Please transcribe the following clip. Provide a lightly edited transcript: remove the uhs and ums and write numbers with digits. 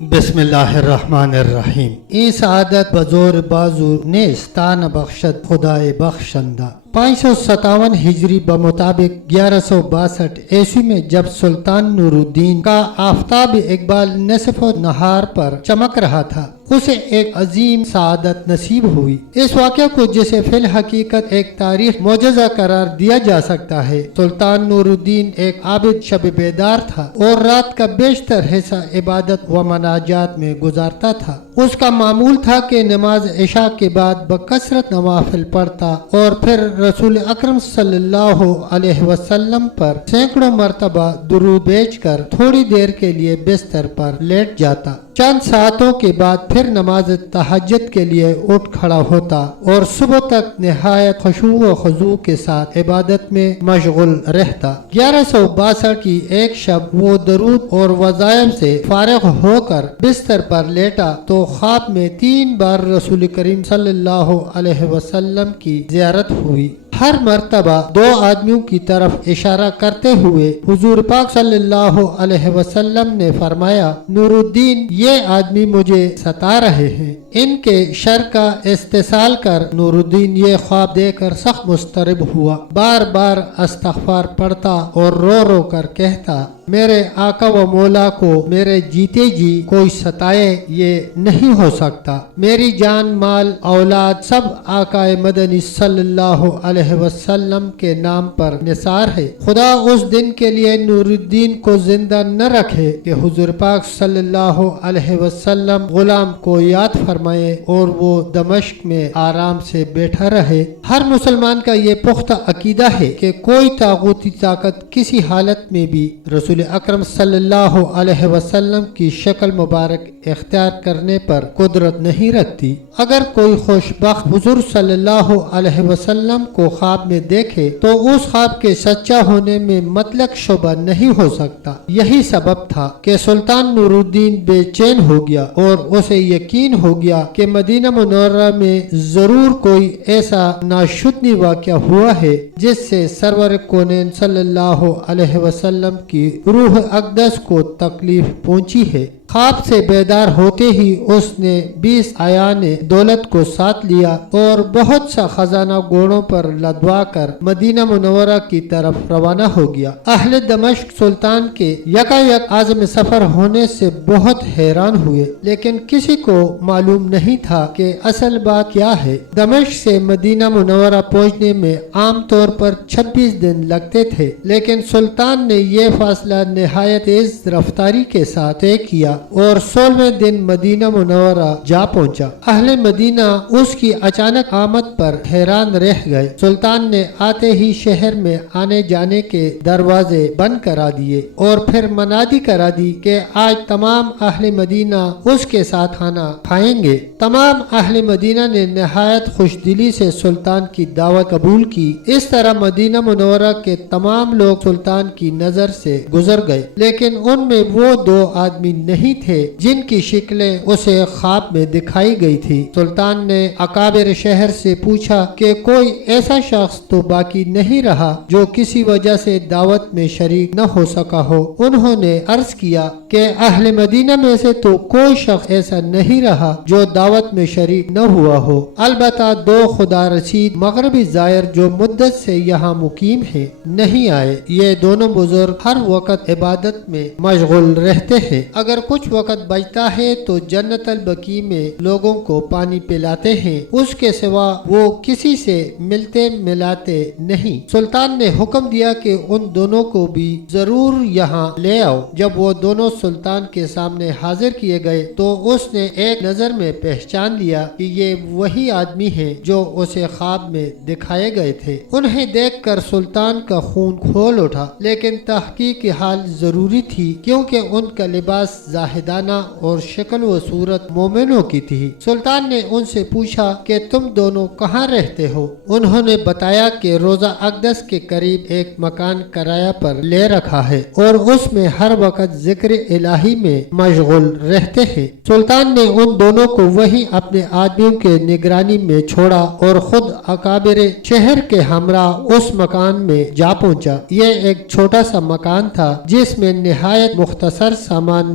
بسم اللہ الرحمن الرحیم۔ این سعادت بزور بازو نیستان بخشد خدائے بخشندہ۔ 557 ہجری بمطابق 1162 عیسوی میں جب سلطان نور الدین کا آفتاب اقبال نصف و نہار پر چمک رہا تھا، اسے ایک عظیم سعادت نصیب ہوئی۔ اس واقعہ کو جسے فی الحقیقت ایک تاریخ معجزہ قرار دیا جا سکتا ہے۔ سلطان نور الدین ایک عابد شب بیدار تھا اور رات کا بیشتر حصہ عبادت و مناجات میں گزارتا تھا۔ اس کا معمول تھا کہ نماز عشاء کے بعد بکثرت نوافل پڑھتا اور پھر رسول اکرم صلی اللہ علیہ وسلم پر سینکڑوں مرتبہ درود بھیج کر تھوڑی دیر کے لیے بستر پر لیٹ جاتا۔ چند ساعتوں کے بعد پھر نماز تہجد کے لیے اٹھ کھڑا ہوتا اور صبح تک نہایت خشوع و خضوع کے ساتھ عبادت میں مشغول رہتا۔ 1162 کی ایک شب وہ درود اور وظائف سے فارغ ہو کر بستر پر لیٹا تو خواب میں 3 بار رسول کریم صلی اللہ علیہ وسلم کی زیارت ہوئی۔ ہر مرتبہ 2 آدمیوں کی طرف اشارہ کرتے ہوئے حضور پاک صلی اللہ علیہ وسلم نے فرمایا، نور الدین یہ آدمی مجھے ستا رہے ہیں۔ ان کے شر کا استحصال کر نور الدین یہ خواب دے کر سخت مضطرب ہوا، بار بار استغفار پڑھتا اور رو رو کر کہتا، میرے آقا و مولا کو میرے جیتے جی کوئی ستائے یہ نہیں ہو سکتا۔ میری جان مال اولاد سب آقا مدنی صلی اللہ علیہ وسلم کے نام پر نثار ہے۔ خدا اس دن کے لیے نور الدین کو زندہ نہ رکھے کہ حضور پاک صلی اللہ علیہ وسلم غلام کو یاد فرمائے اور وہ دمشق میں آرام سے بیٹھا رہے۔ ہر مسلمان کا یہ پختہ عقیدہ ہے کہ کوئی طاغوتی طاقت کسی حالت میں بھی رسول اکرم صلی اللہ علیہ وسلم کی شکل مبارک اختیار کرنے پر قدرت نہیں رکھتی۔ اگر کوئی خوشبخت حضور صلی اللہ علیہ وسلم کو خواب میں دیکھے تو اس خواب کے سچا ہونے میں مطلق شبہ نہیں ہو سکتا۔ یہی سبب تھا کہ سلطان نور الدین بے چین ہو گیا اور اسے یقین ہو گیا کہ مدینہ منورہ میں ضرور کوئی ایسا ناشدنی واقعہ ہوا ہے جس سے سرور کونین صلی اللہ علیہ وسلم کی روح اقدس کو تکلیف پہنچی ہے۔ خواب سے بیدار ہوتے ہی اس نے 20 آیان دولت کو ساتھ لیا اور بہت سا خزانہ گھوڑوں پر لدوا کر مدینہ منورہ کی طرف روانہ ہو گیا۔ اہل دمشق سلطان کے یکایک عازم سفر ہونے سے بہت حیران ہوئے، لیکن کسی کو معلوم نہیں تھا کہ اصل بات کیا ہے۔ دمشق سے مدینہ منورہ پہنچنے میں عام طور پر 26 دن لگتے تھے، لیکن سلطان نے یہ فاصلہ نہایت تیز رفتاری کے ساتھ طے کیا اور 16ویں دن مدینہ منورہ جا پہنچا۔ اہل مدینہ اس کی اچانک آمد پر حیران رہ گئے۔ سلطان نے آتے ہی شہر میں آنے جانے کے دروازے بند کرا دیے اور پھر منادی کرا دی کہ آج تمام اہل مدینہ اس کے ساتھ کھانا کھائیں گے۔ تمام اہل مدینہ نے نہایت خوش دلی سے سلطان کی دعوت قبول کی۔ اس طرح مدینہ منورہ کے تمام لوگ سلطان کی نظر سے گزر گئے، لیکن ان میں وہ 2 آدمی نہیں تھے جن کی شکلیں اسے خواب میں دکھائی گئی تھی۔ سلطان نے اکابر شہر سے پوچھا کہ کوئی ایسا شخص تو باقی نہیں رہا جو کسی وجہ سے دعوت میں شریک نہ ہو سکا ہو۔ انہوں نے عرض کیا کہ اہل مدینہ میں سے تو کوئی شخص ایسا نہیں رہا جو دعوت میں شریک نہ ہوا ہو، البتہ 2 خدا رسید مغربی زائر جو مدت سے یہاں مقیم ہیں نہیں آئے۔ یہ دونوں بزرگ ہر وقت عبادت میں مشغول رہتے ہیں۔ اگر کچھ وقت بچتا ہے تو جنت البقیع میں لوگوں کو پانی پلاتے ہیں، اس کے سوا وہ کسی سے ملتے ملاتے نہیں۔ سلطان نے حکم دیا کہ ان دونوں کو بھی ضرور یہاں لے آؤ۔ جب وہ دونوں سلطان کے سامنے حاضر کیے گئے تو اس نے ایک نظر میں پہچان لیا کہ یہ وہی آدمی ہیں جو اسے خواب میں دکھائے گئے تھے۔ انہیں دیکھ کر سلطان کا خون کھول اٹھا، لیکن تحقیق کی حال ضروری تھی کیونکہ ان کا لباس زاہدانہ اور شکل و صورت مومنوں کی تھی۔ سلطان نے ان سے پوچھا کہ تم دونوں کہاں رہتے ہو؟ انہوں نے بتایا کہ روضہ اقدس کے قریب ایک مکان کرایہ پر لے رکھا ہے اور اس میں ہر وقت ذکر الہی میں مشغول رہتے ہیں۔ سلطان نے ان دونوں کو وہیں اپنے آدمیوں کے نگرانی میں چھوڑا اور خود اکابر شہر کے ہمراہ اس مکان میں جا پہنچا۔ یہ ایک چھوٹا سا مکان تھا جس میں نہایت مختصر سامان